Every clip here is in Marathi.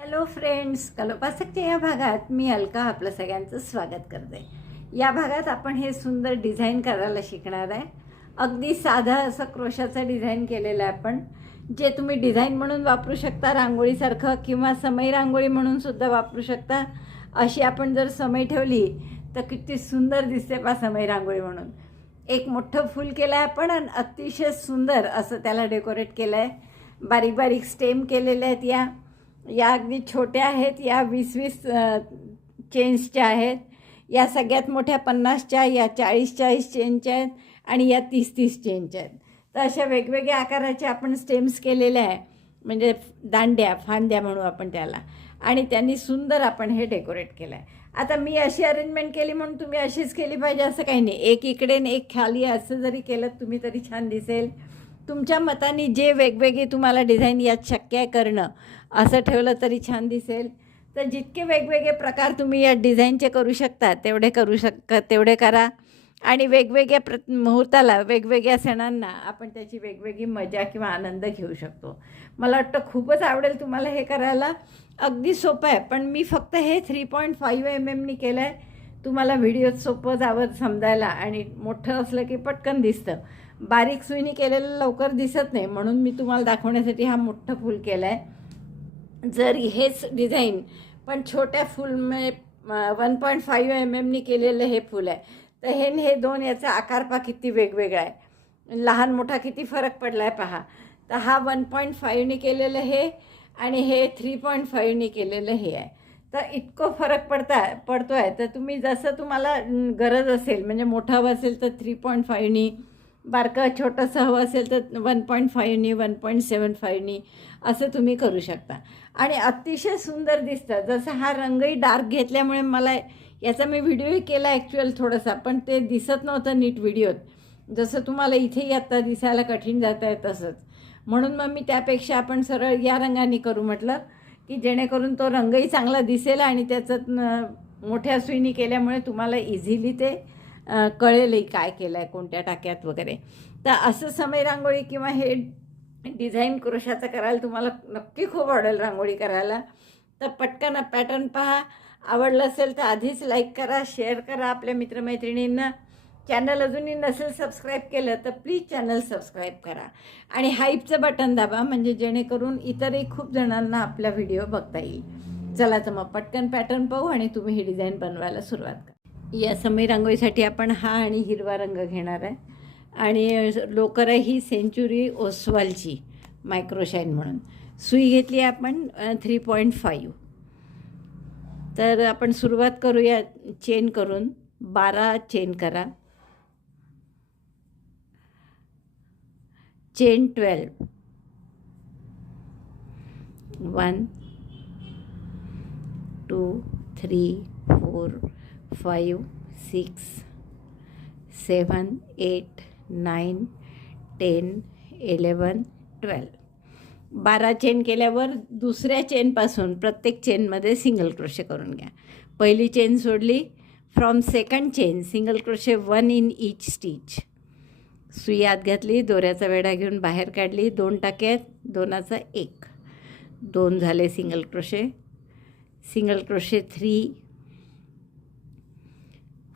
हॅलो फ्रेंड्स, कलोपासकच्या या भागात मी अलका आपलं सगळ्यांचं स्वागत करते. या भागात आपण हे सुंदर डिझाईन करायला शिकणार आहे. अगदी साधा असं क्रोशाचं डिझाईन केलेलं आहे आपण, जे तुम्ही डिझाईन म्हणून वापरू शकता रांगोळीसारखं, किंवा समय रांगोळी म्हणून सुद्धा वापरू शकता. अशी आपण जर समय ठेवली तर किती सुंदर दिसते पा समय रांगोळी म्हणून. एक मोठं फूल केलं आहे आपण आणि अतिशय सुंदर असं त्याला डेकोरेट केलं आहे. बारीक बारीक स्टेम केलेले आहेत. या अगदी छोट्या आहेत, या 20-20 चेन्सच्या आहेत. या सगळ्यात मोठ्या 50च्या, या 40-40 चेनच्या आहेत, आणि या 30-30 चेनच्या आहेत. तर अशा वेगवेगळ्या आकाराचे आपण स्टेम्स केलेले आहे, म्हणजे दांड्या फांद्या म्हणू आपण त्याला. आणि त्यांनी सुंदर आपण हे डेकोरेट केलं आहे. आता मी अशी अरेंजमेंट केली म्हणून तुम्ही अशीच केली पाहिजे असं काही नाही. एक इकडे आणि एक खाली असं जरी केलं तुम्ही तरी छान दिसेल. तुमच्या मताने जे वेगवेगळे तुम्हाला डिझाईन यात शक्य आहे करणं, असं ठेवलं तरी छान दिसेल. तर जितके वेगवेगळे प्रकार तुम्ही या डिझाईनचे करू शकता तेवढे करा. आणि वेगवेगळ्या मुहूर्ताला, वेगवेगळ्या सणांना आपण त्याची वेगवेगळी मजा किंवा आनंद घेऊ शकतो. मला वाटतं खूपच आवडेल तुम्हाला हे करायला. अगदी सोपं आहे, पण मी फक्त हे 3.5 mm केलं आहे. तुम्हाला व्हिडिओत सोपं जावं समजायला, आणि मोठं असलं की पटकन दिसतं. बारीक सुईने केलेलं लवकर दिसत नाही, म्हणून मी तुम्हाला दाखवण्यासाठी हा मोठं फूल केलं आहे. जर हेच डिझाईन पण छोट्या फूल 1.5 mmनी केलेलं हे फूल आहे, तर हे दोन याचा आकार पहा किती वेगवेगळा आहे. लहान मोठा किती फरक पडला आहे पहा. तर हा 1.5नी केलेलं हे, आणि हे 3.5नी केलेलं हे आहे. तर इतकं फरक पडतो आहे. तर तुम्ही जसं तुम्हाला गरज असेल, म्हणजे मोठं हवं असेल तर 3.5नी, बारकं छोटंसं हवं असेल तर 1.5नी, 1.75नी असं तुम्ही करू शकता. आणि अतिशय सुंदर दिसतं. जसं हा रंगही डार्क घेतल्यामुळे मला याचा मी व्हिडिओही केला ॲक्च्युअल थोडासा, पण ते दिसत नव्हतं नीट व्हिडिओत. जसं तुम्हाला इथेही आत्ता दिसायला कठीण जात आहे तसंच. म्हणून मग मी त्यापेक्षा आपण सरळ या रंगाने करू म्हटलं, की जेणेकरून तो रंगही चांगला दिसेल, आणि त्याच्यात मोठ्या सुईनी केल्यामुळे तुम्हाला इझिली ते कळेलही काय केलं आहे, कोणत्या टाक्यात वगैरे. तर असं समय रांगोळी किंवा हे डिझाईन क्रोशाचं करायला तुम्हाला नक्की खूप आवडेल रांगोळी करायला. तर पटकन पॅटर्न पहा. आवडलं असेल तर आधीच लाईक करा, शेअर करा आपल्या मित्रमैत्रिणींना. चॅनल अजूनही नसेल सबस्क्राईब केलं तर प्लीज चॅनल सबस्क्राईब करा, आणि हाईपचं बटन दाबा, म्हणजे जेणेकरून इतरही खूप जणांना आपला व्हिडिओ बघता येईल. चला तर मग पटकन पॅटर्न पाहू, आणि तुम्ही ही डिझाईन बनवायला सुरुवात करा. या समय रांगोळीसाठी आपण हा आणि हिरवा रंग घेणार आहे. आणि लोकर ही सेंचुरी ओसवालची मायक्रोशाईन म्हणून. सुई घेतली आपण 3.5. तर आपण सुरुवात करूया चेन करून. 12 चेन करा. चेन 12. 1 2 3 4 5 6 7 8 9 10 11 12. 12 चेन केल्यावर दुसऱ्या चेनपासून प्रत्येक चेनमध्ये सिंगल क्रोशे करून घ्या. पहिली चेन सोडली, from second chain single crochet 1 in each stitch. सुई आत घातली, दोऱ्याचा वेढा घेऊन बाहेर काढली. 2 टाक्यात, 2चा 1, 2 झाले single crochet. Single crochet 3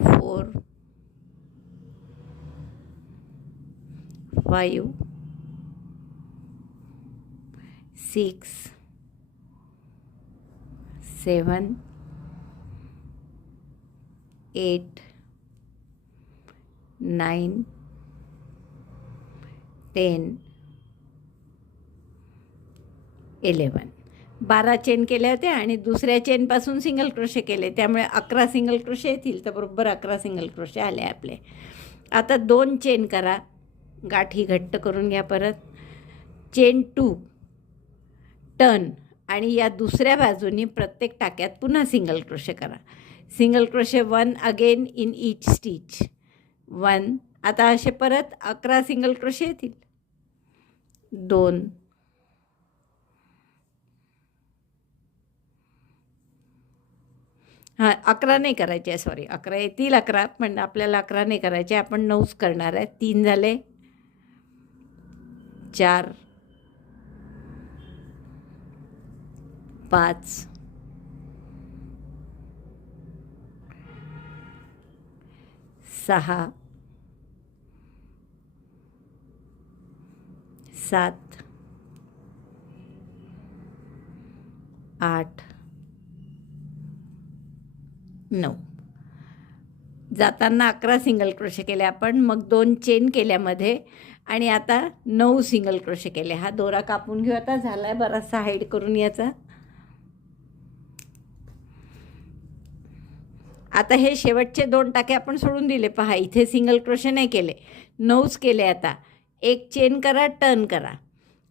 4 5 6 7 8 9 10 11. 12 chain केल्या होत्या, आणि दुसऱ्या चेनपासून सिंगल क्रोशे केले, त्यामुळे 11 सिंगल क्रोशे येतील. तर बरोबर 11 सिंगल क्रोशे आले आपले. आता 2 चेन करा. गाठी घट्ट करून घ्या. परत चेन 2, टर्न, आणि या दुसऱ्या बाजूनी प्रत्येक टाक्यात पुन्हा सिंगल क्रोशे करा. Single crochet 1 again in each stitch. 1. आता असे परत 11 सिंगल क्रोशे येतील. 2 11 नाही करायचे आहे, सॉरी, 11 येतील. 11, पण आपल्याला 11 नाही करायचे, आपण 9च करणार आहे. 3 झाले, 4 5 6 7 8 9 जाताना 11 सिंगल क्रोशे केले आपण, मग 2 चेन केल्यामध्ये आणि आता 9 सिंगल क्रोशे केले. हा दोरा कापून घेऊ आता, झाला आहे बराचसा हाईड करून याचा. आता हे शेवटचे 2 टाके आपण सोडून दिले. पहा इथे सिंगल क्रोशे नाही केले, 9च केले. आता एक चेन करा, टर्न करा.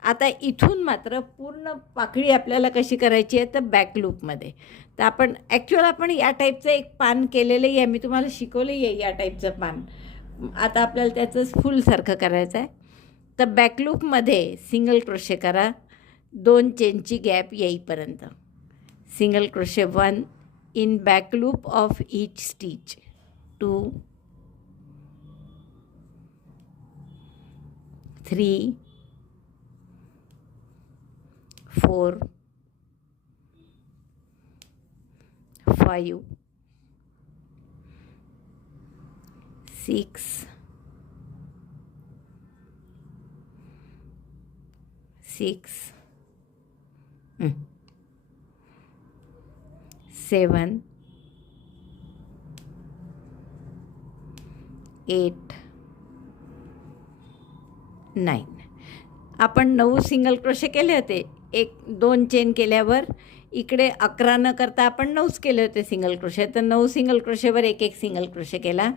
आता इथून मात्र पूर्ण पाकळी आपल्याला कशी करायची आहे तर बॅक लूपमध्ये. तर आपण या टाईपचं एक पान केलेलं आहे, मी तुम्हाला शिकवलं आहे या टाईपचं पान. आता आपल्याला त्याचं फुलसारखं करायचं आहे. तर बॅक लूपमध्ये सिंगल क्रोशे करा 2 चेनची गॅप येईपर्यंत. Single crochet 1 in back loop of each stitch, 2 3 4 5 6 7 8 9. आपण 9 सिंगल क्रोशे केले होते. 2 चेन केल्यावर इकडे 11 न करता आपण 9च केले होते सिंगल क्रोशे. तर 9 सिंगल क्रोशेवर एक सिंगल क्रोशे केला.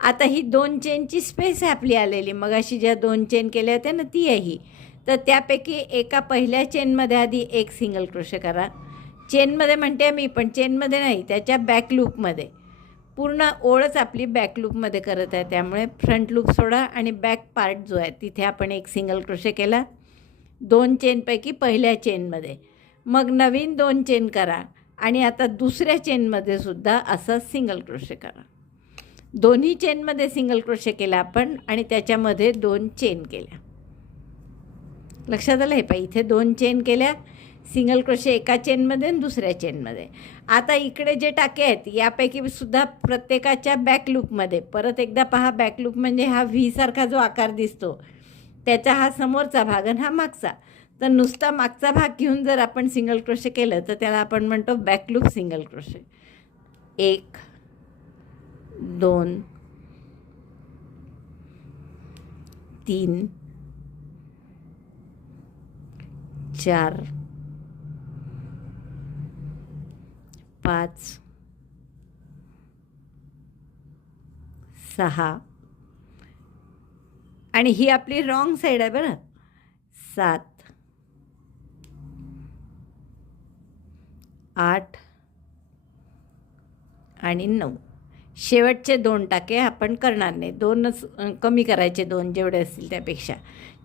आता ही 2 चेनची स्पेस आहे आपली आलेली, मग अशी ज्या 2 चेन केल्या होत्या ना ती आहे ही. तर त्यापैकी एका पहिल्या चेनमध्ये आधी एक सिंगल क्रोशे करा. चेनमध्ये म्हणते मी, पण चेनमध्ये नाही, त्याच्या बॅक लूपमध्ये. पूर्ण ओळच आपली बॅक लूपमध्ये करत आहे, त्यामुळे फ्रंट लूप सोडा आणि बॅक पार्ट जो आहे तिथे आपण एक सिंगल क्रोशे केला 2 चेनपैकी पहिल्या चेनमध्ये. मग नवीन 2 चेन करा आणि आता दुसऱ्या चेनमध्ये सुद्धा असं सिंगल क्रोशे करा. दोन्ही चेनमध्ये सिंगल क्रोशे केला आपण आणि त्याच्यामध्ये 2 चेन केल्या. लक्षात आलं? हे पाहिजे, इथे 2 चेन केल्या, सिंगल क्रोशे एका चेनमध्ये आणि दुसऱ्या चेनमध्ये. आता इकडे जे टाके आहेत यापैकी सुद्धा प्रत्येकाच्या बॅक लूपमध्ये परत एकदा पहा. बॅक लूप म्हणजे हा व्ही सारखा जो आकार दिसतो त्याचा हा समोरचा भाग आणि हा मागचा. तर नुसता मागचा भाग घेऊन जर आपण सिंगल क्रोशे केलं तर त्याला आपण म्हणतो बॅक लूप सिंगल क्रोशे. 1 2 3 4 5 6 आणि ही आपली रॉंग साईड आहे बरं. 7 8 आणि 9. शेवटचे 2 टाके आपण करणार नाही, 2च कमी करायचे, 2 जेवढे असतील त्यापेक्षा.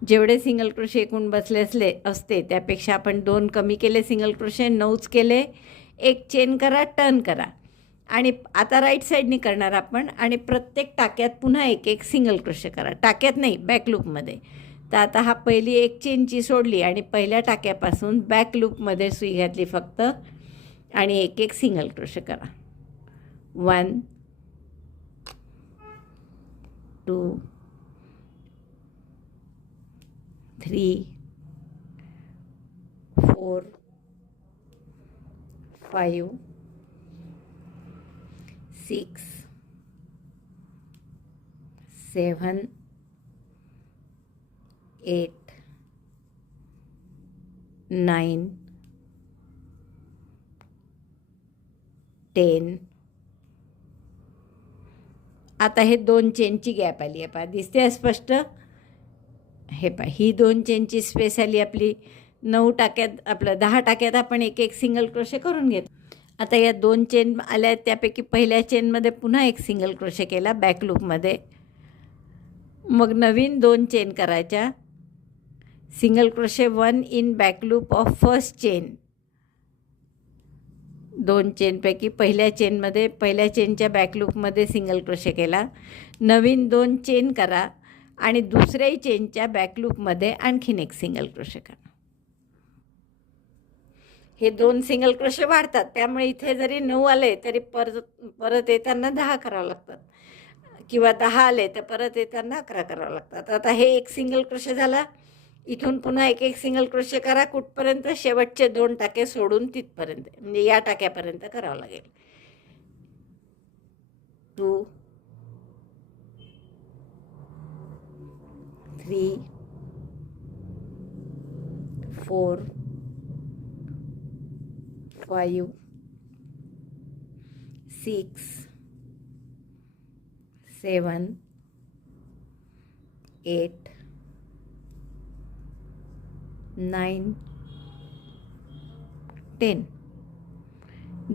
जेवढे सिंगल क्रोशे एकूण बसले असते त्यापेक्षा आपण 2 कमी केले सिंगल क्रोशे, 9च केले. एक चेन करा, टर्न करा आणि आता राईट साईडनी करणार आपण. आणि प्रत्येक टाक्यात पुन्हा एक सिंगल क्रोशे करा. टाक्यात नाही, बॅक लूपमध्ये. तर आता हा पहिली एक चेनची सोडली आणि पहिल्या टाक्यापासून बॅक लूपमध्ये सुई घातली फक्त आणि एक सिंगल क्रोशे करा. 1 2 3 4 5 6 7 8 9 10. आता हे 2 चेनची गॅप आली आहे, पहा दिसते स्पष्ट. हे पहा ही 2 चेनची स्पेस आली आपली. 9 टाक्यात आपलं 10 टाक्यात आपण एक सिंगल क्रोशे करून घेतो. आता या 2 चेन आल्या आहेत त्यापैकी पहिल्या चेनमध्ये पुन्हा एक सिंगल क्रोशे केला बॅक लूपमध्ये. मग नवीन 2 चेन करायच्या. Single crochet 1 in back loop of first chain. 2 चेनपैकी पहिल्या चेनच्या बॅक लूपमध्ये सिंगल क्रोशे केला. नवीन 2 चेन करा आणि दुसऱ्याही चेनच्या बॅक लूपमध्ये आणखीन एक सिंगल क्रोशे करा. हे 2 सिंगल क्रोशे वाढतात, त्यामुळे इथे जरी 9 आले तरी परत येताना 10 करावं लागतात, किंवा 10 आले तर परत येताना 11 करावं लागतात. आता हे एक सिंगल क्रोशे झाला. इथून पुन्हा एक सिंगल क्रोशे करा कुठपर्यंत, शेवटचे 2 टाके सोडून तिथपर्यंत, म्हणजे या टाक्यापर्यंत करावं लागेल. 2 3 4 5 6 7 8 9 10.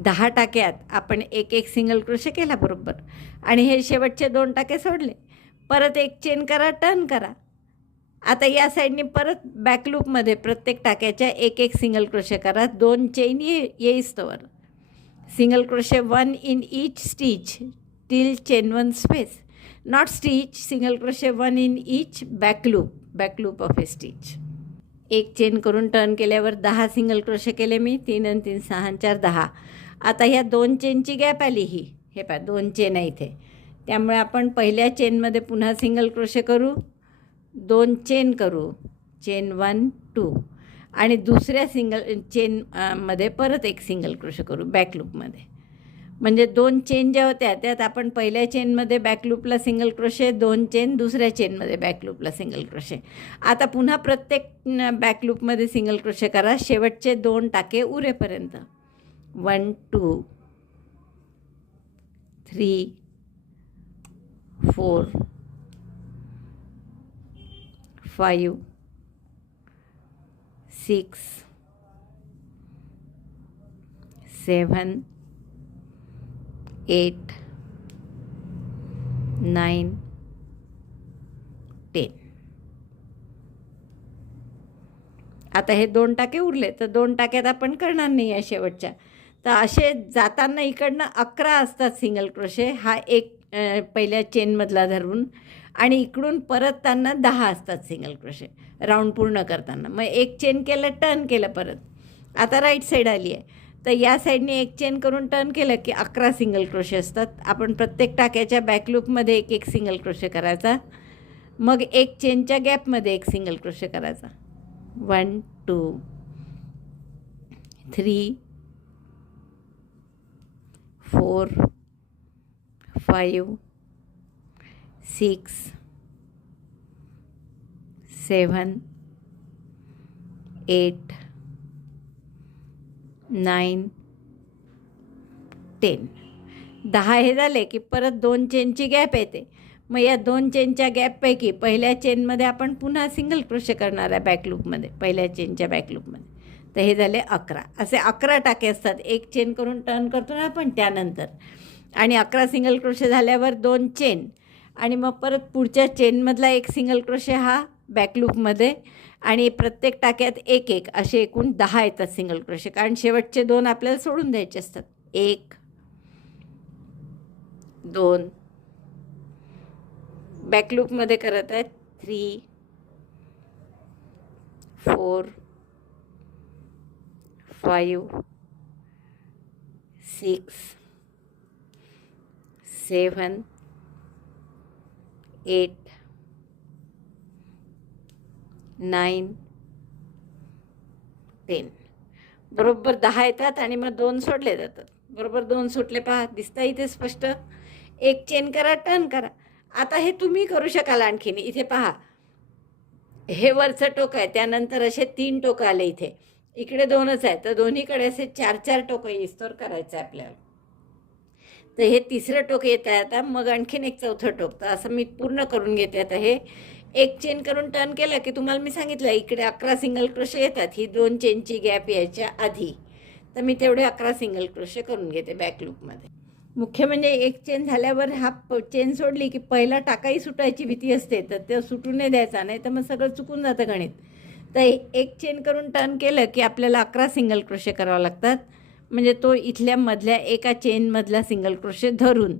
10 टाक्यात आपण एक सिंगल क्रोशे केला बरोबर, आणि हे शेवटचे 2 टाके सोडले. परत एक चेन करा, टर्न करा. आता या साईडने परत बॅक लूपमध्ये प्रत्येक टाक्याच्या एक सिंगल क्रोशे करा. 2 चेन येईस्तोवर. Single crochet 1 in each stitch till chain 1 space. Not stitch, single crochet 1 in each back loop of a stitch. एक चेन करून टर्न केल्यावर 10 सिंगल क्रोशे केले मी. 3 आणि 3 6 आणि 4 10. आता ह्या 2 चेनची गॅप आली ही, हे पहा 2 चेन आहे इथे, त्यामुळे आपण पहिल्या चेनमध्ये पुन्हा सिंगल क्रोशे करू, 2 चेन करू, चेन 1 2, आणि दुसऱ्या चेन मध्ये परत एक सिंगल क्रोशे करू बॅक लूपमध्ये. म्हणजे 2 चेन ज्या होत्या त्यात आपण पहिल्या चेनमध्ये बॅक लूपला सिंगल क्रोशे, 2 चेन दुसऱ्या चेनमध्ये बॅक लूपला सिंगल क्रोशे. आता पुन्हा प्रत्येक बॅक लूपमध्ये सिंगल क्रोशे करा शेवटचे 2 टाके उरेपर्यंत. 1 2 3 4 5 6 7 8 9 10. आता हे 2 टाके उरले, तर 2 टाक्यात आपण करणार नाही आहे शेवटच्या. तर असे जाताना इकडनं 11 असतात सिंगल क्रोशे, हा एक पहिल्या चेनमधला धरून, आणि इकडून परतताना 10 असतात सिंगल क्रोशे राऊंड पूर्ण करताना. मग एक चेन केलं, टर्न केलं परत. आता राईट साईड आली आहे, तर या साईडने एक चेन करून टर्न केलं की 11 सिंगल क्रोशे असतात. आपण प्रत्येक टाक्याच्या बॅक लूपमध्ये एक सिंगल क्रोशे करायचा. मग एक चेनच्या गॅपमध्ये एक सिंगल क्रोशे करायचा. 1 2 3 4 5 6 7 8 9 10. 10 हे झाले की परत 2 चेनची गॅप येते. मग या 2 चेनच्या गॅपपैकी पहिल्या चेनमध्ये आपण पुन्हा सिंगल क्रोशे करणार आहे बॅक लूपमध्ये, पहिल्या चेनच्या बॅक लूपमध्ये. तर हे झाले 11. असे 11 टाके असतात. एक चेन करून टर्न करतो ना आपण त्यानंतर, आणि 11 सिंगल क्रोशे झाल्यावर 2 चेन, आणि मग परत पुढच्या चेनमधला एक सिंगल क्रोशे हा बॅक लूपमध्ये, आणि प्रत्येक टाक्यात एक असे एकूण 10 येतात सिंगल क्रोशे, कारण शेवटचे 2 आपल्याला सोडून द्यायचे असतात. 1 2 बॅक लूपमध्ये करत आहेत. 3 4 5 6 7 8 9 10. बरोबर 10 येतात आणि मग 2 सोडले जातात. बरोबर 2 सुटले, पहा दिसता इथे स्पष्ट. एक चेन करा, टर्न करा. आता हे तुम्ही करू शकाल आणखीन. इथे पहा, हे वरचं टोक आहे, त्यानंतर असे 3 टोकं आले इथे, इकडे 2च आहे, तर दोन्हीकडे असे 4 टोकं इस्तोर करायचं आहे आपल्याला. तर हे 3रं टोक येत आहे आता, मग आणखीन एक 4थं टोक. तर असं मी पूर्ण करून घेते. आता हे एक चेन करून टर्न केलं की तुम्हाला मी सांगितलं इकडे 11 सिंगल क्रोशे येतात, ही 2 चेनची गॅप यायच्या आधी. तर मी तेवढे 11 सिंगल क्रोशे करून घेते बॅक लूपमध्ये. मुख्य म्हणजे एक चेन झाल्यावर हा चेन सोडली की पहिला टाकाही सुटायची भीती असते, तर ते सुटू नाही द्यायचा, नाही तर मग सगळं चुकून जातं गणित. तर एक चेन करून टर्न केलं की आपल्याला 11 सिंगल क्रोशे करावं लागतात. म्हणजे तो इथल्या मधल्या एका चेनमधला सिंगल क्रोशे धरून,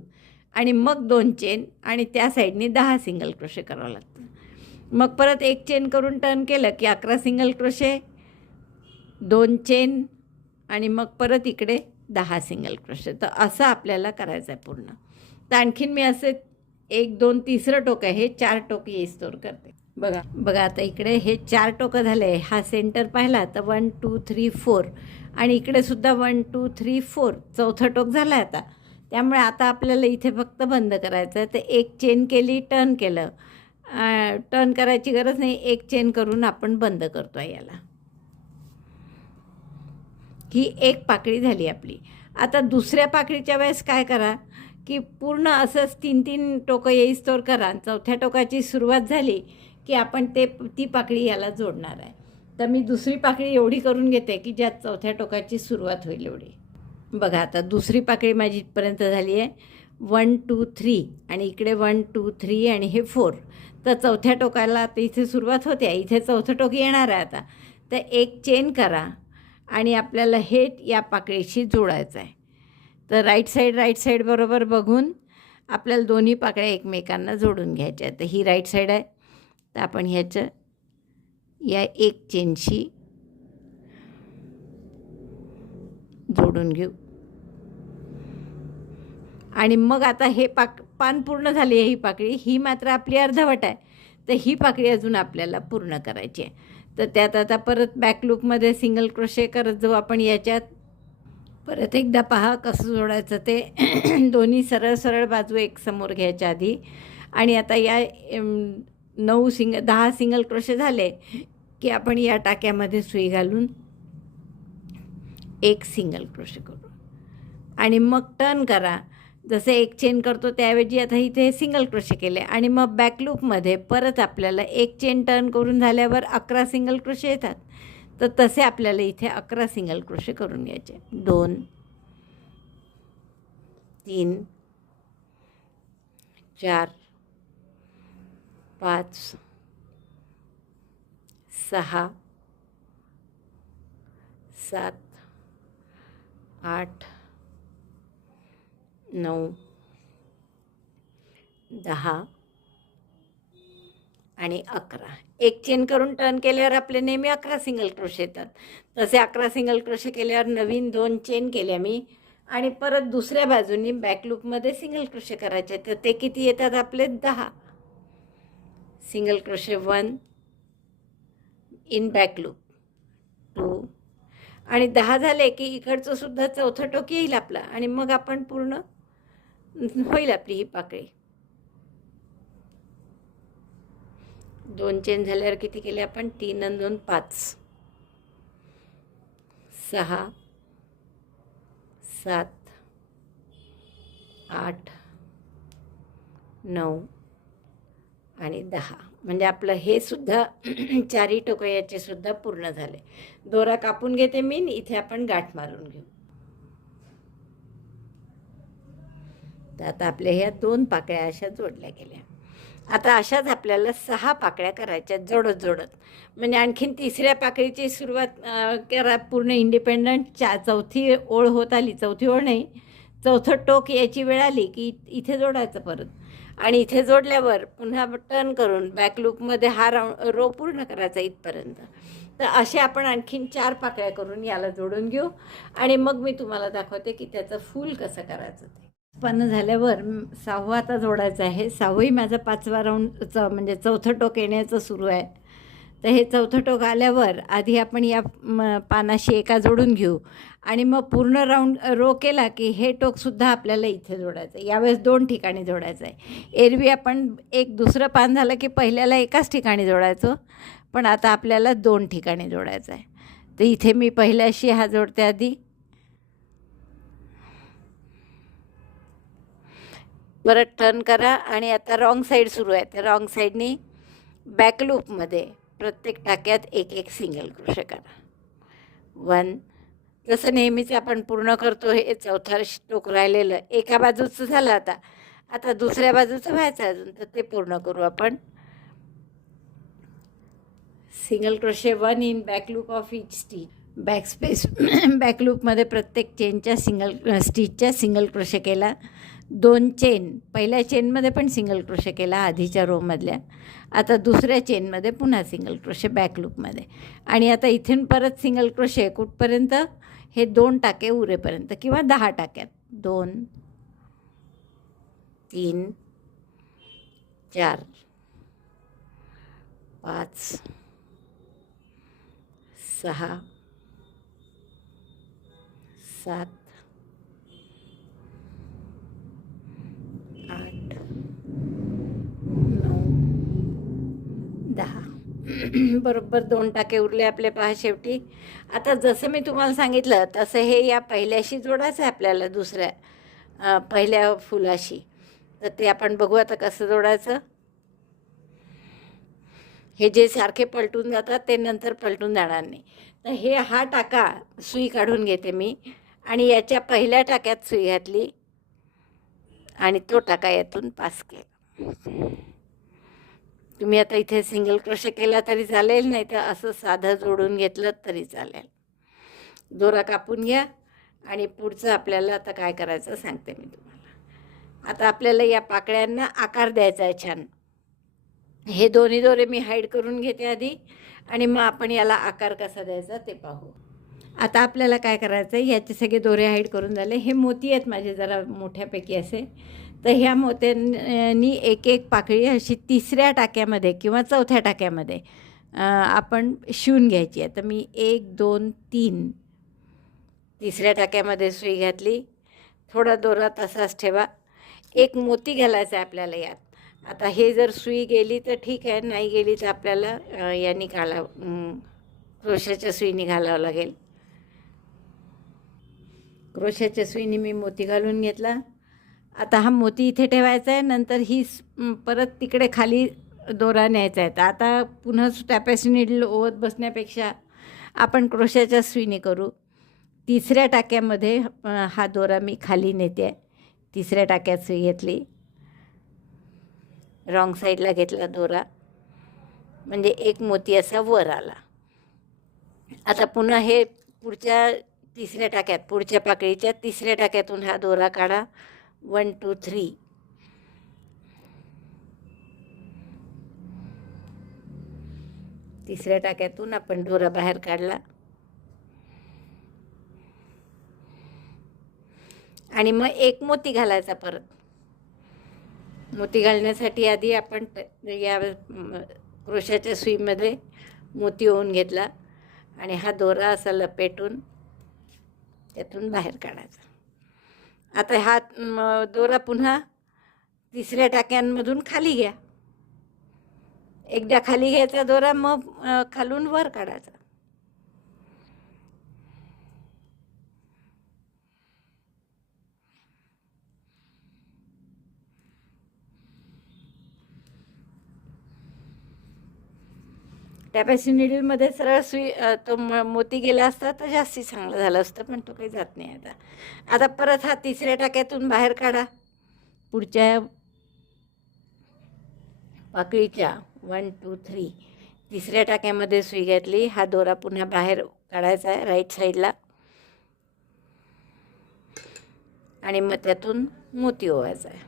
आणि मग 2 चेन, आणि त्या साईडने 10 सिंगल क्रोशे करावं लागतं. मग परत एक चेन करून टर्न केलं की 11 सिंगल क्रोशे, 2 चेन, आणि मग परत इकडे 10 सिंगल क्रोशे. तर असं आपल्याला करायचं आहे पूर्ण. तर आणखीन मी असे 1 2 तिसरं टोक आहे, हे 4 टोक येईस्तोवर करते. बघा आता इकडे हे 4 टोकं झाले. हा सेंटर पाहिला तर 1 2 3 4 आणि इकडे सुद्धा 1 2 3 4 चौथं टोक झालं आहे आता. त्यामुळे आता आपल्याला इथे फक्त बंद करायचं आहे. तर एक चेन केली, टर्न केलं. टर्न करायची गरज नाही, एक चेन करून आपण बंद करतो आहे याला. ही एक पाकळी झाली आपली. आता दुसऱ्या पाकळीच्या वेळेस काय करा की पूर्ण असंच 3 3 टोकं येईस्तोवर करा. चौथ्या टोकाची सुरुवात झाली की आपण ती पाकळी याला जोडणार आहे. तर मी दुसरी पाकळी एवढी करून घेते की ज्यात चौथ्या टोकाची सुरुवात होईल एवढी. बघा आता दुसरी पाकळी माझी इथपर्यंत झाली आहे. 1 2 3 आणि इकडे 1 2 3 आणि हे 4. तर चौथ्या टोकाला आता इथे सुरुवात होते, इथे चौथं टोक येणार आहे आता. तर एक चेन करा आणि आपल्याला हे या पाकळीशी जोडायचं आहे. तर राईट साईड बरोबर बघून आपल्याला दोन्ही पाकळ्या एकमेकांना जोडून घ्यायच्या आहेत. तर ही राईट साईड आहे, तर आपण ह्याचं या एक चेनशी जोडून घेऊ. आणि मग आता हे पान पूर्ण झाली आहे ही पाकळी. ही मात्र आपली अर्धवट आहे, तर ही पाकळी अजून आपल्याला पूर्ण करायची आहे. तर त्यात आता परत बॅक लूपमध्ये सिंगल क्रोशे करत जाऊ आपण. याच्यात परत एकदा पहा कसं जोडायचं ते. दोन्ही सरळ बाजू एक समोर घ्यायच्या आधी. आणि आता या 10 सिंगल क्रोशे झाले की आपण या टाक्यामध्ये सुई घालून एक सिंगल क्रोशे करू आणि मग टर्न करा. जसं एक चेन करतो त्याऐवजी आता इथे सिंगल क्रोशे केले आणि मग बॅक लूपमध्ये परत आपल्याला एक चेन टर्न करून झाल्यावर 11 सिंगल क्रोशे येतात. तर तसे आपल्याला इथे 11 सिंगल क्रोशे करून घ्यायचे. 2 3 4 5 6 7 8 9 10 आणि 11. एक चेन करून टर्न केल्यावर आपले नेहमी 11 सिंगल क्रोशे येतात. तसे 11 सिंगल क्रोशे केल्यावर नवीन 2 चेन केल्या मी आणि परत दुसऱ्या बाजूनी बॅक लूपमध्ये सिंगल क्रोशे करायचे. तर ते किती येतात आपले 10 single crochet. 1 in back loop 2 आणि 10 झाले की इकडचं सुद्धा चौथं टोक येईल आपला आणि मग आपण पूर्ण होईल आपली ही पाकळी. 2 चेन झाल्यावर किती केले आपण? 3 आणि 2 5 6 7 8 9 आणि 10. म्हणजे आपलं हे सुद्धा 4ही टोकं याचे सुद्धा पूर्ण झाले. दोरा कापून घेते मी, इथे आपण गाठ मारून घेऊ. तर आता आपल्या ह्या 2 पाकळ्या अशा जोडल्या गेल्या. आता अशाच आपल्याला 6 पाकळ्या करायच्या जोडत. म्हणजे आणखीन तिसऱ्या पाकळीची सुरुवात करा पूर्ण इंडिपेंडंट. चौथी ओळ होत आली, चौथी ओळ नाही, चौथं टोक याची वेळ आली की इथे जोडायचं परत. आणि इथे जोडल्यावर पुन्हा टर्न करून बॅक लूपमध्ये हा रो पूर्ण करायचा इथपर्यंत. तर असे आपण आणखीन 4 पाकळ्या करून याला जोडून घेऊ आणि मग मी तुम्हाला दाखवते की त्याचं फूल कसं करायचं ते. उत्पन्न झाल्यावर 6वा आता जोडायचं आहे. 6वाही माझं 5वा राऊंड म्हणजे चौथं टोक येण्याचं सुरू आहे. तर हे चौथं टोक आल्यावर आधी आपण या पानाशी एका जोडून घेऊ आणि मग पूर्ण राऊंड रो केला की हे टोकसुद्धा आपल्याला इथे जोडायचं आहे. यावेळेस 2 ठिकाणी जोडायचं आहे. एरवी आपण एक दुसरं पान झालं की पहिल्याला एकाच ठिकाणी जोडायचो, पण आता आपल्याला 2 ठिकाणी जोडायचं आहे. तर इथे मी पहिल्याशी हा जोडते आधी. परत टर्न करा आणि आता रॉंग साईड सुरू आहे. तर रॉंग साईडनी बॅक लूपमध्ये प्रत्येक टाक्यात एक सिंगल क्रोशे करा. 1 जसं नेहमीच आपण पूर्ण करतो. हे चौथा टोक राहिलेलं एका बाजूचं झालं. आता दुसऱ्या बाजूचं व्हायचं अजून, तर ते पूर्ण करू आपण. Single crochet 1 in back loop of each stitch. Back लूपमध्ये प्रत्येक चेनच्या स्टिचच्या सिंगल क्रोशे केला. 2 चेन, पहिल्या चेनमध्ये पण सिंगल क्रोशे केला आधीच्या रोमधल्या, आता दुसऱ्या चेनमध्ये पुन्हा सिंगल क्रोशे बॅक लूपमध्ये, आणि आता इथून परत सिंगल क्रोशे कुठपर्यंत, हे 2 टाके उरेपर्यंत किंवा 10 टाक्यात 2 3 4 5 6 7 8 9 10 बरोबर 2 टाके उरले आपले पहा शेवटी. आता जसं मी तुम्हाला सांगितलं तसं हे या पहिल्याशी जोडायचं आहे आपल्याला, दुसऱ्या पहिल्या फुलाशी. तर ते आपण बघू आता कसं जोडायचं. हे जे सारखे पलटून जातात ते नंतर पलटून जाणार नाही. तर हे हा टाका सुई काढून घेते मी आणि याच्या पहिल्या टाक्यात सुई घातली आणि तो टाका यातून पास केला. तुम्ही आता इथे सिंगल क्रोशे केला तरी चालेल, नाही तर असं साधं जोडून घेतलं तरी चालेल. दोरा कापून घ्या आणि पुढचं आपल्याला आता काय करायचं सांगते मी तुम्हाला. आता आपल्याला या पाकळ्यांना आकार द्यायचा आहे छान. हे दोन्ही दोरे मी हाईड करून घेते आधी आणि मग आपण याला आकार कसा द्यायचा ते पाहू. आता आपल्याला काय करायचं आहे, याचे सगळे दोरे हाईड करून झाले. हे मोती आहेत माझे जरा मोठ्यापैकी असे. तर ह्या मोत्यांनी एक एक पाकळी अशी तिसऱ्या टाक्यामध्ये किंवा चौथ्या टाक्यामध्ये आपण शिवून घ्यायची आहे. तर मी 1 2 3 तिसऱ्या टाक्यामध्ये सुई घातली. थोडा दोरा तसाच ठेवा. एक मोती घालायचा आहे आपल्याला यात. आता हे जर सुई गेली तर ठीक आहे, नाही गेली तर आपल्याला यांनी क्रोशाच्या सुईने घालावं लागेल. क्रोशाच्या सुईने मी मोती घालून घेतला. आता हा मोती इथे ठेवायचा आहे. नंतर ही परत तिकडे खाली दोरा न्यायचा आहे. तर आता पुन्हा टॅपेस्ट्री नीडल ओवत बसण्यापेक्षा आपण क्रोशाच्या सुईने करू. तिसऱ्या टाक्यामध्ये हा दोरा मी खाली नेते. तिसऱ्या टाक्यात सुई घेतली, रॉंग साईडला घेतला दोरा, म्हणजे एक मोती असा वर आला. आता पुन्हा हे पुढच्या तिसऱ्या टाक्यात, पुढच्या पाकळीच्या तिसऱ्या टाक्यातून हा दोरा काढा. 1 2 3 तिसऱ्या टाक्यातून आपण दोरा बाहेर काढला आणि मग एक मोती घालायचा. परत मोती घालण्यासाठी आधी आपण या क्रोशाच्या सुईमध्ये मोती होऊन घेतला आणि हा दोरा असा लपेटून त्यातून बाहेर काढायचा. आता हा दोरा पुन्हा तिसऱ्या टाक्यांमधून खाली घ्या. एकदा खाली घ्यायचा दोरा, मग खालून वर काढायचा. टॅपेस्ट्री नीडलमध्ये सरळ सुई तो मोती गेला असता तर जास्ती चांगलं झालं असतं, पण तो काही जात नाही. आता परत हा तिसऱ्या टाक्यातून बाहेर काढा. पुढच्या पाकळीच्या 1 2 3 तिसऱ्या टाक्यामध्ये सुई घातली. हा दोरा पुन्हा बाहेर काढायचा आहे राईट साईडला आणि मग त्यातून मोती ओवायचा आहे.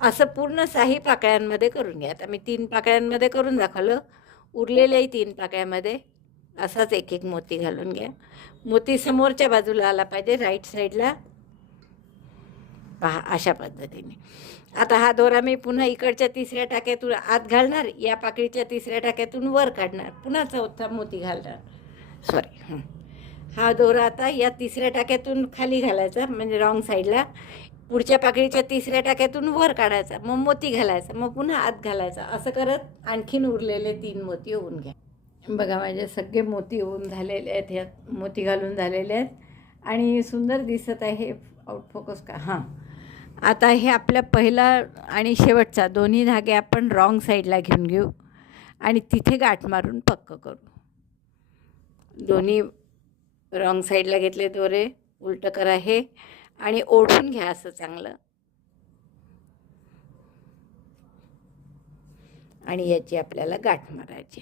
असं पूर्ण 6 पाकळ्यांमध्ये करून घ्या. आता मी 3 पाकळ्यांमध्ये करून दाखवलं. उरलेल्याही 3 पाकळ्यामध्ये असाच एक एक मोती घालून घ्या. मोती समोरच्या बाजूला आला पाहिजे, राईट साईडला पहा, अशा पद्धतीने. आता हा दोरा मी पुन्हा इकडच्या तिसऱ्या टाक्यातून आत घालणार, या पाकळीच्या तिसऱ्या टाक्यातून वर काढणार, पुन्हा चौथा मोती घालणार. सॉरी, हा दोरा आता या तिसऱ्या टाक्यातून खाली घालायचा, म्हणजे रॉंग साईडला. पुढच्या पाकळीच्या तिसऱ्या टाक्यातून वर काढायचा, मग मोती घालायचा, मग पुन्हा आत घालायचा. असं करत आणखीन उरलेले 3 मोती होऊन घ्या. बघा माझे सगळे मोती होऊन झालेले आहेत, ह्यात मोती घालून झालेले आहेत आणि सुंदर दिसत आहे. आउट फोकस का? हां. आता हे आपल्या पहिला आणि शेवटचा दोन्ही धागे आपण रॉंग साईडला घेऊन घेऊ आणि तिथे गाठ मारून पक्क करू. दोन्ही रॉंग साईडला घेतले दोरे, उलटं करा हे आणि ओढून घ्या असं चांगलं आणि याची आपल्याला गाठ मारायची.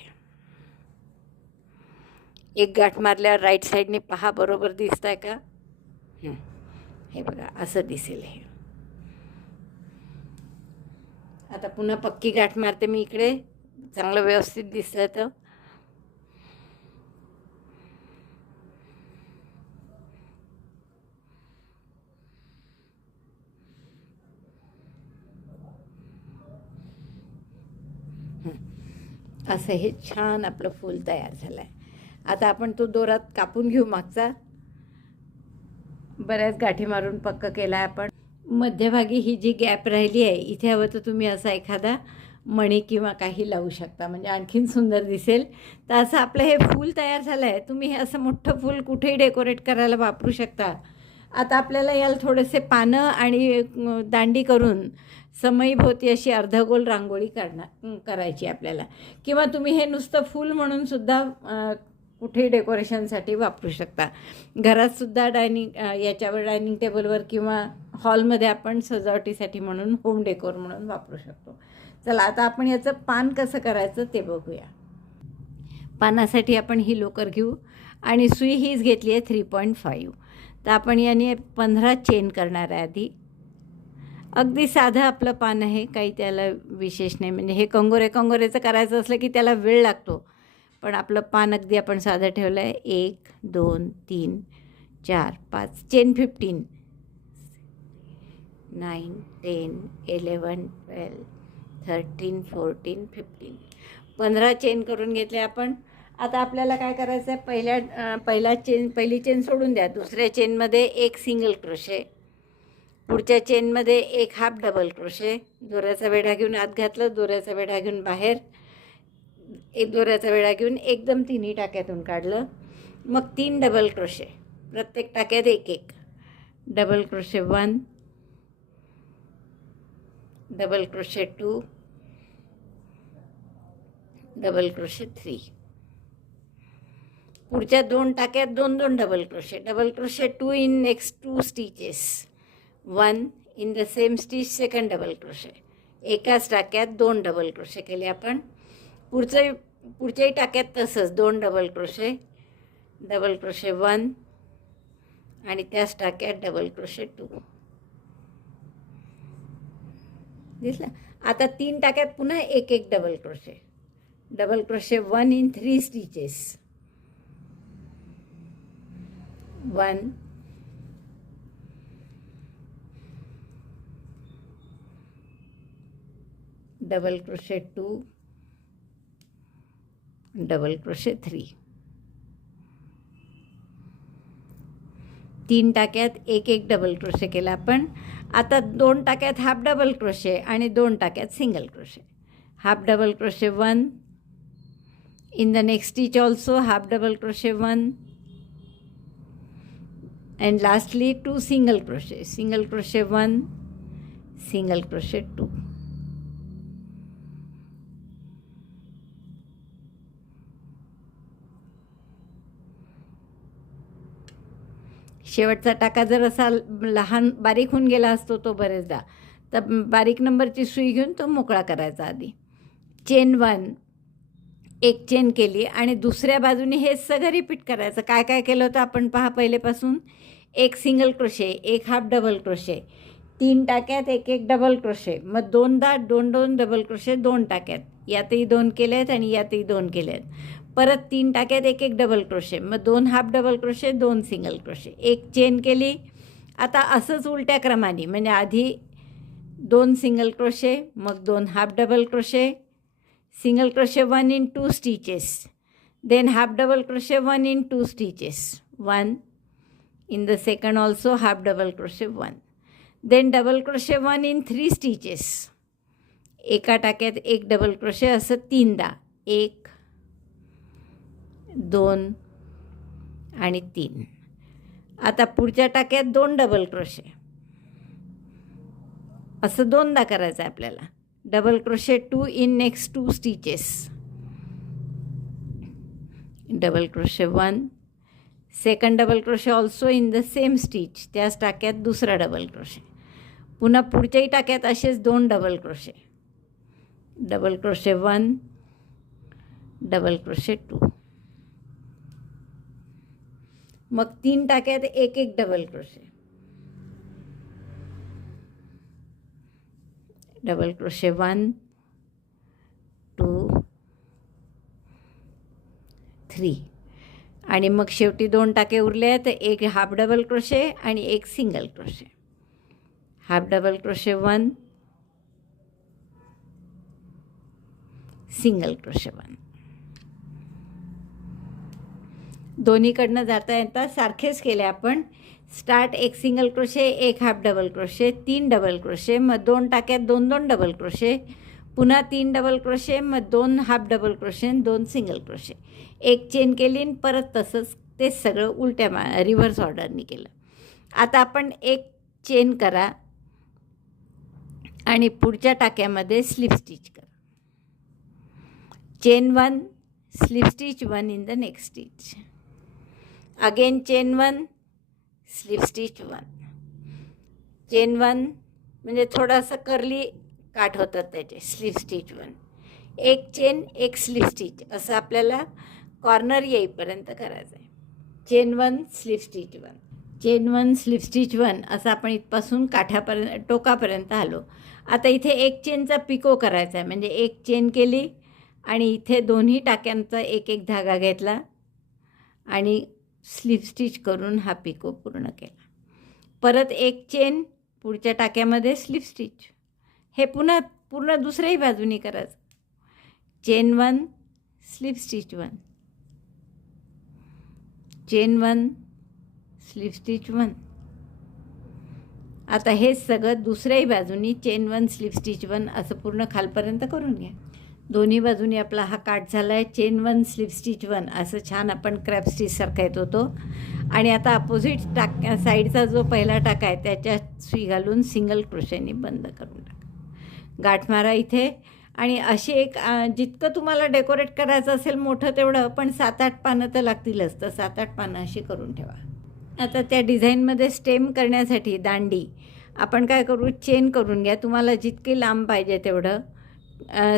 एक गाठ मारल्यावर राईट साईडने पहा, बरोबर दिसत आहे का? हे बघा असं दिसेल. हे आता पुन्हा पक्की गाठ मारते मी इकडे, चांगलं व्यवस्थित दिसलं तर. असं हे छान आपलं फूल तयार झालं आहे. आता आपण तो दोरा कापून घेऊ मागचा. बऱ्याच गाठी मारून पक्का केला आहे आपण. मध्यभागी ही जी गॅप राहिली आहे इथे हवं तर तुम्ही असा एखादा मणी किंवा काही लावू शकता, म्हणजे आणखीन सुंदर दिसेल. तर असं आपलं हे फूल तयार झालं आहे. तुम्ही हे असं मोठं फूल कुठेही डेकोरेट करायला वापरू शकता. आता आपल्याला याला थोडेसे पानं आणि दांडी करून समईभोवती अशी अर्धगोल रांगोळी करायची आपल्याला, किंवा तुम्ही हे नुसतं फूल म्हणून सुद्धा कुठेही डेकोरेशनसाठी वापरू शकता. घरातसुद्धा याच्यावर डायनिंग टेबलवर किंवा हॉलमध्ये आपण सजावटीसाठी म्हणून होम डेकोर म्हणून वापरू शकतो. चला आता आपण याचं पान कसं करायचं ते बघूया. पानासाठी आपण ही लोकर घेऊ आणि सुई हीच घेतली आहे 3.5. तर आपण याने 15 चेन करणार आहे आधी. अगदी साधं आपलं पान आहे, काही त्याला विशेष नाही. म्हणजे हे कंगोरेचं करायचं असलं की त्याला वेळ लागतो, पण आपलं पान अगदी आपण साधं ठेवलं आहे. 1 2 3 4 5 चेन 15, 9 10 11 12 13 14 15 15 चेन करून घेतले आपण. आता आपल्याला काय करायचं आहे, पहिली चेन सोडून द्या. दुसऱ्या चेनमध्ये एक सिंगल क्रोशे, पुढच्या चेनमध्ये एक हाफ डबल क्रोशे, दोऱ्याचा वेढा घेऊन आत घातलं, दोऱ्याचा वेढा घेऊन बाहेर, एक दोऱ्याचा वेढा घेऊन एकदम तिन्ही टाक्यातून काढलं. मग 3 डबल क्रोशे, प्रत्येक टाक्यात एक एक double crochet. 1 double crochet 2 double crochet 3. पुढच्या 2 टाक्यात 2 double crochet 2 in next 2 stitches, 1 in the same stitch second double crochet. एकाच टाक्यात 2 डबल क्रोशे केले आपण. पुढच्याही टाक्यात तसंच 2 डबल क्रोशे 1 आणि त्याच टाक्यात डबल क्रोशे 2. दिसलं. आता 3 टाक्यात पुन्हा एक एक double crochet 1 in 3 stitches, 1 double crochet 2 double crochet 3. 3 टाक्यात एक एक डबल क्रोशे केला आपण. आता 2 टाक्यात हाफ डबल क्रोशे आणि 2 टाक्यात single crochet. Half double crochet 1 in the next stitch also half double crochet 1 and lastly 2 single crochet 1 single crochet 2. शेवटचा टाका जर असा लहान बारीक होऊन गेला असतो तो बरेचदा, तर बारीक नंबरची सुई घेऊन तो मोकळा करायचा. आधी चेन 1 एक चेन केली आणि दुसऱ्या बाजूने हे सगळं रिपीट करायचं. काय काय केलं होतं आपण पहा. पहिलेपासून एक सिंगल क्रोशे, एक हाफ डबल क्रोशे, 3 टाक्यात एक एक डबल क्रोशे, मग 2 डबल क्रोशे 2 टाक्यात, यातही 2 केले आहेत आणि यातही 2 केले आहेत. परत 3 टाक्यात एक एक डबल क्रोशे, मग 2 half double crochet 2 single crochet, एक चेन केली. आता असंच उलट्या क्रमाने, म्हणजे आधी 2 सिंगल क्रोशे, मग 2 half double crochet, single crochet 1 in 2 stitches, then half double crochet 1 in 2 stitches, 1 in the second also half double crochet 1, then double crochet 1 in 3 stitches, एका टाक्यात एक डबल क्रोशे, असं 3दा, 1 2 आणि 3. आता पुढच्या टाक्यात 2 डबल क्रोशे, असं 2दा करायचं आहे आपल्याला. Double crochet 2 in next 2 stitches, double crochet 1, second double crochet also in the same stitch, त्याच टाक्यात दुसरा डबल क्रोशे. पुन्हा पुढच्याही टाक्यात असेच 2 double crochet, double crochet 1 double crochet 2, मग 3 टाक्यात एक एक डबल क्रोशे, डबल क्रोशे 1 2 3 आणि मग शेवटी 2 टाके उरले तर एक हाफ डबल क्रोशे आणि एक single crochet. Half double crochet 1 single crochet 1. दोन्हीकडनं जाता येता सारखेच केले आपण. स्टार्ट एक सिंगल क्रोशे, एक half double crochet, 3 double crochet, मग 2 टाक्यात 2 डबल क्रोशे, पुन्हा 3 डबल क्रोशे, मग 2 half double crochet, 2 single crochet, एक चेन केली आणि परत तसंच ते सगळं उलट्या रिव्हर्स ऑर्डरनी केलं. आता आपण एक चेन करा आणि पुढच्या टाक्यामध्ये स्लिप स्टिच करा. Chain 1, slip stitch 1 in the next stitch. Again chain 1, slip stitch 1. Chain 1 म्हणजे थोडासा कर्ली काठ होतात त्याचे. स्लिप स्टिच 1, एक चेन एक स्लिप स्टिच असं आपल्याला कॉर्नर येईपर्यंत करायचं आहे. Chain 1 slip stitch 1, chain 1 slip stitch 1 असं आपण इथपासून काठापर्यंत टोकापर्यंत आलो. आता इथे एक चेनचा पिको करायचा आहे. म्हणजे एक चेन केली आणि इथे दोन्ही टाक्यांचा एक एक धागा घेतला आणि स्लिप स्टिच करून हा पिको पूर्ण केला. परत एक चेन पुढच्या टाक्यामध्ये स्लिप स्टिच. हे पुन्हा पूर्ण दुसऱ्याही बाजूनी करायचं. Chain 1 slip stitch 1, chain 1 slip stitch 1. आता हे सगळं दुसऱ्याही बाजूनी चेन 1 स्लिप स्टिच 1 असं पूर्ण खालपर्यंत करून घ्या. दोन्ही बाजूनी आपला हा काठ झाला आहे. चेन 1 स्लिप स्टिच 1 असं छान आपण क्रॅप स्टिचसारखा येत होतो. आणि आता अपोजिट साईडचा जो पहिला टाका आहे त्याच्यात सुई घालून सिंगल क्रोशेनी बंद करून टाका. गाठ मारा इथे. आणि अशी एक जितकं तुम्हाला डेकोरेट करायचं असेल मोठं तेवढं, पण 7-8 पानं तर लागतीलच, तर 7-8 पानं अशी करून ठेवा. आता त्या डिझाईनमध्ये स्टेम करण्यासाठी दांडी आपण काय करू, चेन करून घ्या. तुम्हाला जितकी लांब पाहिजे तेवढं.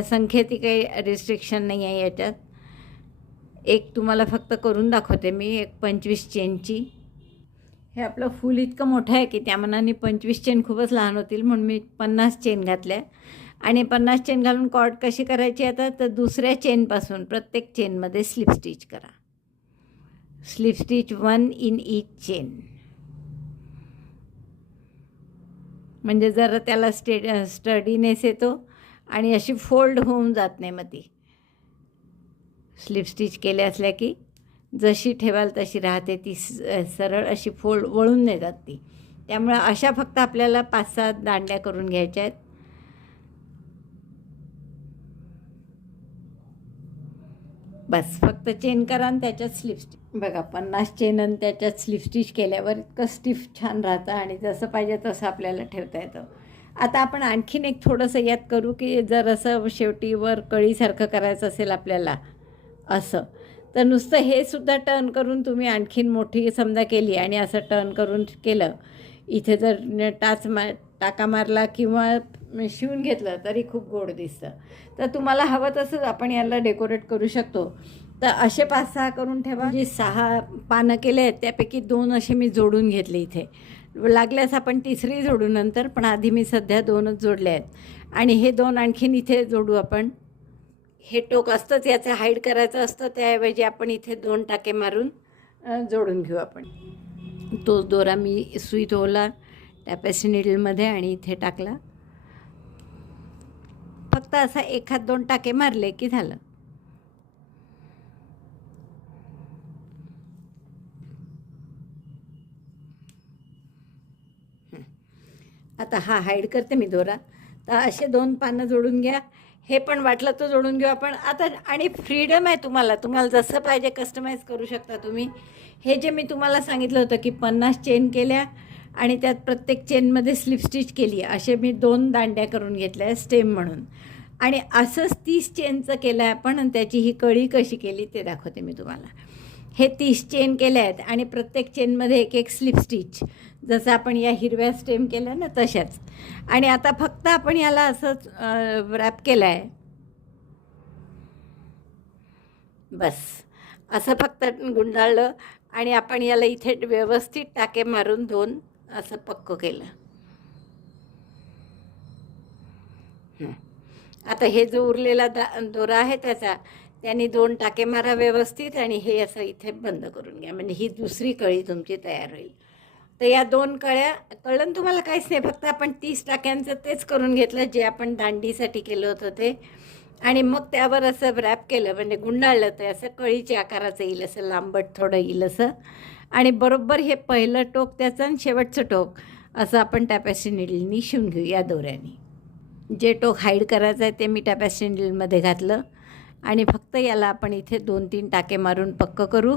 संख्येची काही रिस्ट्रिक्शन नाही आहे याच्यात. एक तुम्हाला फक्त करून दाखवते मी, एक 25 चेनची. हे आपलं फूल इतकं मोठं आहे की त्या मनाने 25 चेन खूपच लहान होतील, म्हणून मी 50 चेन घातल्या. आणि 50 चेन घालून कॉर्ड कशी करायची आता, तर दुसऱ्या चेनपासून प्रत्येक चेनमध्ये स्लिप स्टिच करा. Slip stitch 1 in each chain. म्हणजे जरा त्याला स्टडीनेस येतो आणि अशी फोल्ड होऊन जात नाही. मग ती स्लिप स्टिच केले असल्या की जशी ठेवाल तशी राहते, ती सरळ अशी फोल्ड वळून नाही जात ती. त्यामुळे अशा फक्त आपल्याला 5-6 दांड्या करून घ्यायच्या आहेत. बस फक्त चेन करा आणि त्याच्यात स्लिप स्टिच. बघा 50 चेन आणि त्याच्यात स्लिप स्टिच केल्यावर इतकं स्टिफ छान राहतं आणि जसं पाहिजे तसं आपल्याला ठेवता येतं. आता आपण आणखीन एक थोडंसं यात करू की जर असं शेवटी वर कळीसारखं करायचं असेल आपल्याला असं, तर नुसतं हे सुद्धा टर्न करून तुम्ही आणखीन मोठी समजा केली आणि असं टर्न करून केलं, इथे जर टाका मारला किंवा शिवून घेतलं तरी खूप गोड दिसतं. तर तुम्हाला हवं तसंच आपण याला डेकोरेट करू शकतो. तर असे 5-6 करून ठेवा. जे 6 पानं केले आहेत त्यापैकी 2 असे मी जोडून घेतले. इथे लागल्यास आपण तिसरी जोडू नंतर, पण आधी मी सध्या 2च जोडले आहेत. आणि हे 2 आणखीन इथे जोडू आपण. हे टोक असतंच याचं हाईड करायचं असतं, त्याऐवजी आपण इथे 2 टाके मारून जोडून घेऊ आपण. तोच दोरा मी सुई तोला टॅपेस्ट्री नीडलमध्ये आणि इथे टाकला. फक्त असा 1-2 टाके मारले की झालं. आता हा हाईड करते मी दोरा. तर असे 2 पानं जोडून घ्या. हे पण वाटलं तर जोडून घेऊ आपण आता. आणि फ्रीडम आहे तुम्हाला जसं पाहिजे कस्टमाइज करू शकता तुम्ही. हे जे मी तुम्हाला सांगितलं होतं की 50 चेन केल्या आणि त्यात प्रत्येक चेनमध्ये स्लिप स्टिच केली, असे मी 2 दांड्या करून घेतल्या स्टेम म्हणून. आणि असंच 30 चेनचं केलं आहे आपण. आणि त्याची ही कळी कशी केली ते दाखवते मी तुम्हाला. हे 30 चेन केल्या आहेत आणि प्रत्येक चेनमध्ये एक स्लिप स्टिच, जसं आपण या हिरव्या स्टेम केल्या ना तशाच. आणि आता फक्त आपण याला असंच रॅप केलं आहे. बस असं फक्त गुंडाळलं आणि आपण याला इथे व्यवस्थित टाके मारून 2 असं पक्क केलं. आता हे जो उरलेला दोरा आहे त्याने 2 टाके मारा व्यवस्थित आणि हे असं इथे बंद करून घ्या, म्हणजे ही दुसरी कळी तुमची तयार होईल. तर या 2 कळ्या कळलं तुम्हाला काहीच नाही, फक्त आपण 30 टाक्यांचं तेच करून घेतलं जे आपण दांडीसाठी केलं होतं ते, आणि मग त्यावर असं रॅप केलं, म्हणजे गुंडाळलं, ते असं कळीच्या आकाराचं येईल, असं लांबट थोडं येईल असं. आणि बरोबर हे पहिलं टोक त्याचं आणि शेवटचं टोक असं आपण टॅपेस्ट्री नीडलनी शिवून घेऊ या दोऱ्याने. जे टोक हाईड करायचं आहे ते मी टॅपेस्ट्री नीडलमध्ये घातलं आणि फक्त याला आपण इथे 2-3 टाके मारून पक्क करू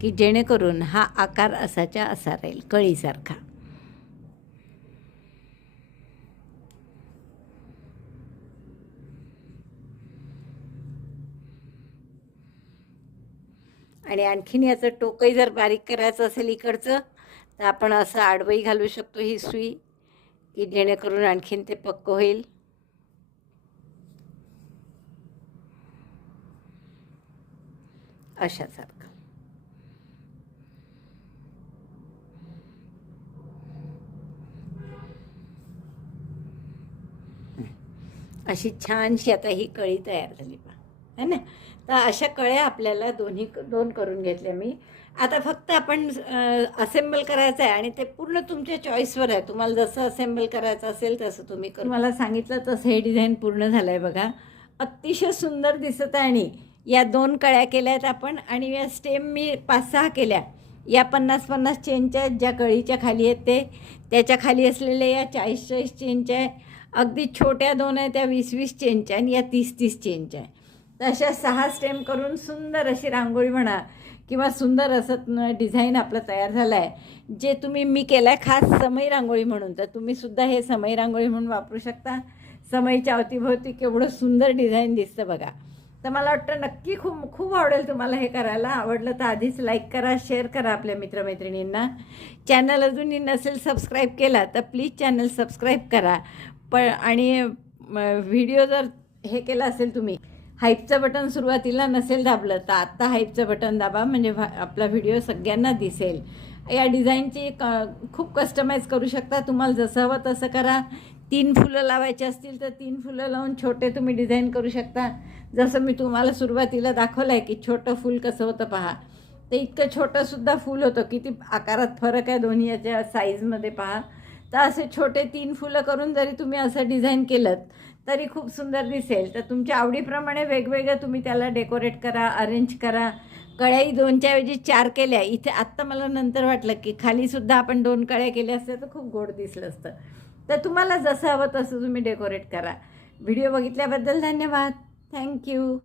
की जेणेकरून हा आकार असाच्या असा राहील कळीसारखा. आणि आणखीन याचं टोकही जर बारीक करायचं असेल इकडचं तर आपण असं आडवंही घालू शकतो ही सुई, की जेणेकरून आणखीन ते पक्क होईल. अशासारखं अशी छानशी आता ही कळी तयार झाली पहा, है ना. तर अशा कळ्या आपल्याला 2 करून घेतल्या मी. आता फक्त आपण असेंबल करायचं आहे आणि ते पूर्ण तुमच्या चॉईसवर आहे, तुम्हाला जसं असेंबल करायचं असेल तसं तुम्ही करू. मला सांगितलं तसं हे डिझाईन पूर्ण झालं आहे बघा, अतिशय सुंदर दिसत आहे. आणि या 2 कळ्या केल्या आहेत आपण, आणि या स्टेम मी 5-6 केल्या. या 50-50 चेनच्या आहेत ज्या कळीच्या खाली आहेत त्याच्या खाली असलेल्या या 40-40 चेनच्या आहे. अगदी छोट्या 2 आहे त्या 20-20 चेनच्या, आणि या 30-30 चेनच्या आहे. तर अशा 6 स्टेम करून सुंदर अशी रांगोळी म्हणा किंवा सुंदर असं डिझाईन आपलं तयार झालं आहे, जे मी केलं आहे खास समई रांगोळी म्हणून. तर तुम्हीसुद्धा हे समई रांगोळी म्हणून वापरू शकता. समईच्या अवतीभोवती केवढं सुंदर डिझाईन दिसतं बघा. तर मला वाटतं नक्की खूप आवडेल तुम्हाला हे करायला. आवडलं तर आधीच लाईक करा, शेअर करा आपल्या मित्रमैत्रिणींना. चॅनल अजूनही नसेल सबस्क्राईब केला तर प्लीज चॅनल सबस्क्राईब करा. आणि व्हिडिओ जर हे केलं असेल तुम्ही, हाईपचं बटन सुरुवातीला नसेल दाबलं तर आत्ता हाईपचं बटन दाबा, म्हणजे आपला व्हिडिओ सगळ्यांना दिसेल. या डिझाईनची खूप कस्टमाइज करू शकता, तुम्हाला जसं हवं तसं करा. 3 फुलं लावायची असतील तर 3 फुलं लावून छोटे तुम्ही डिझाईन करू शकता. जसं मी तुम्हाला सुरुवातीला दाखवलं आहे की छोटं फूल कसं होतं पहा, ते इतकं छोटंसुद्धा फूल होतं. किती आकारात फरक आहे दोन्ही याच्या साईजमध्ये पहा. तर असे छोटे 3 फुलं करून जरी तुम्ही असं डिझाईन केलं तरी खूप सुंदर दिसेल. तर तुमच्या आवडीप्रमाणे वेगवेगळं तुम्ही त्याला डेकोरेट करा, अरेंज करा. कळ्याही 2च्या ऐवजी 4 केल्या इथे. आत्ता मला नंतर वाटलं की खालीसुद्धा आपण 2 कळ्या केल्या असत्या तर खूप गोड दिसलं असतं. तर तुम्हाला जसं हवं तसं तुम्ही डेकोरेट करा. व्हिडिओ बघितल्याबद्दल धन्यवाद. थँक्यू.